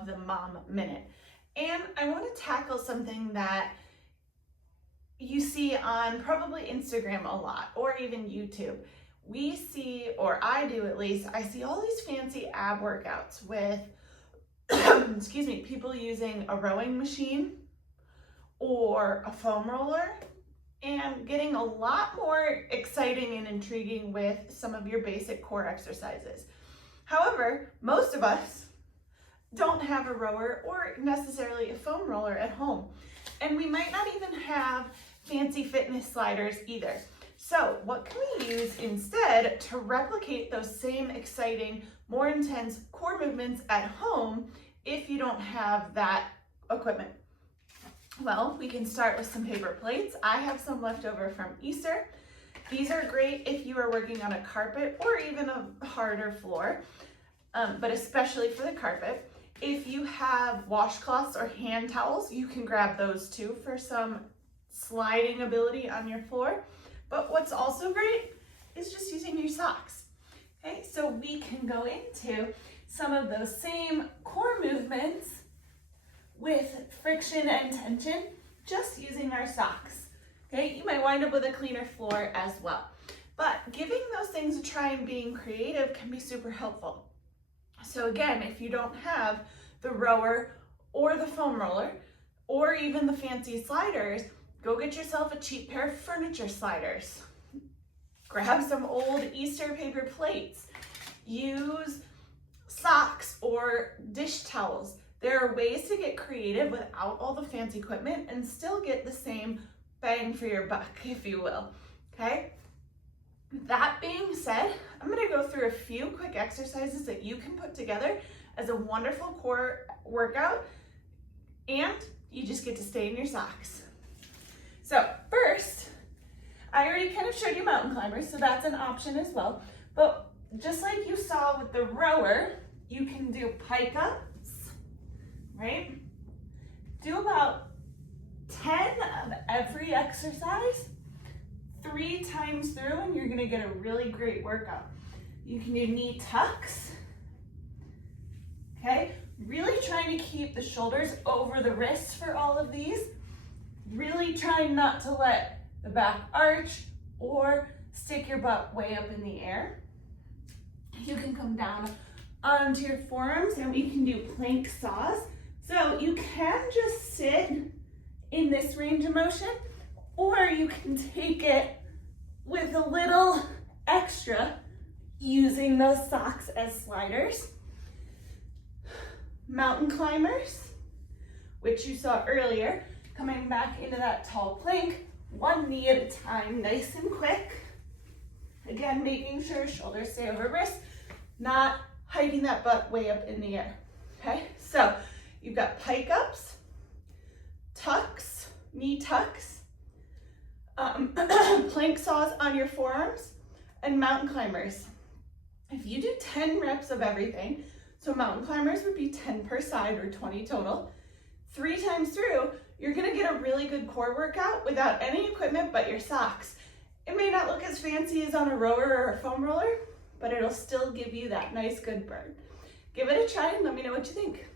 of the Mom Minute. And I want to tackle something that you see on probably Instagram a lot, or even YouTube. We see, or I do at least, I see all these fancy ab workouts with, excuse me, people using a rowing machine or a foam roller, and getting a lot more exciting and intriguing with some of your basic core exercises. However, most of us don't have a rower or necessarily a foam roller at home. And we might not even have fancy fitness sliders either. So what can we use instead to replicate those same exciting, more intense core movements at home if you don't have that equipment? Well, we can start with some paper plates. I have some left over from Easter. These are great if you are working on a carpet or even a harder floor, but especially for the carpet. If you have washcloths or hand towels, you can grab those too for some sliding ability on your floor. But what's also great is just using your socks. Okay, so we can go into some of those same core movements with friction and tension, just using our socks. Okay, you might wind up with a cleaner floor as well. But giving those things a try and being creative can be super helpful. So again, if you don't have the rower or the foam roller or even the fancy sliders, go get yourself a cheap pair of furniture sliders. Grab some old Easter paper plates. Use socks or dish towels. There are ways to get creative without all the fancy equipment and still get the same bang for your buck, if you will, okay? That being said, I'm gonna go through a few quick exercises that you can put together as a wonderful core workout, and you just get to stay in your socks. So first, I already kind of showed you mountain climbers, so that's an option as well. But just like you saw with the rower, you can do pike ups, right? Do about 10 of every exercise 3 times through, and you're gonna get a really great workout. You can do knee tucks, okay? Really trying to keep the shoulders over the wrists for all of these. Really trying not to let the back arch or stick your butt way up in the air. You can come down onto your forearms and we can do plank saws. So you can just sit in this range of motion, or you can take it with a little extra using those socks as sliders. Mountain climbers, which you saw earlier, coming back into that tall plank, one knee at a time, nice and quick. Again, making sure shoulders stay over wrists, not hiking that butt way up in the air, okay? So you've got pike ups, tucks, knee tucks, plank saws on your forearms, and mountain climbers. If you do 10 reps of everything, so mountain climbers would be 10 per side or 20 total, 3 times through, you're gonna get a really good core workout without any equipment but your socks. It may not look as fancy as on a rower or a foam roller, but it'll still give you that nice good burn. Give it a try and let me know what you think.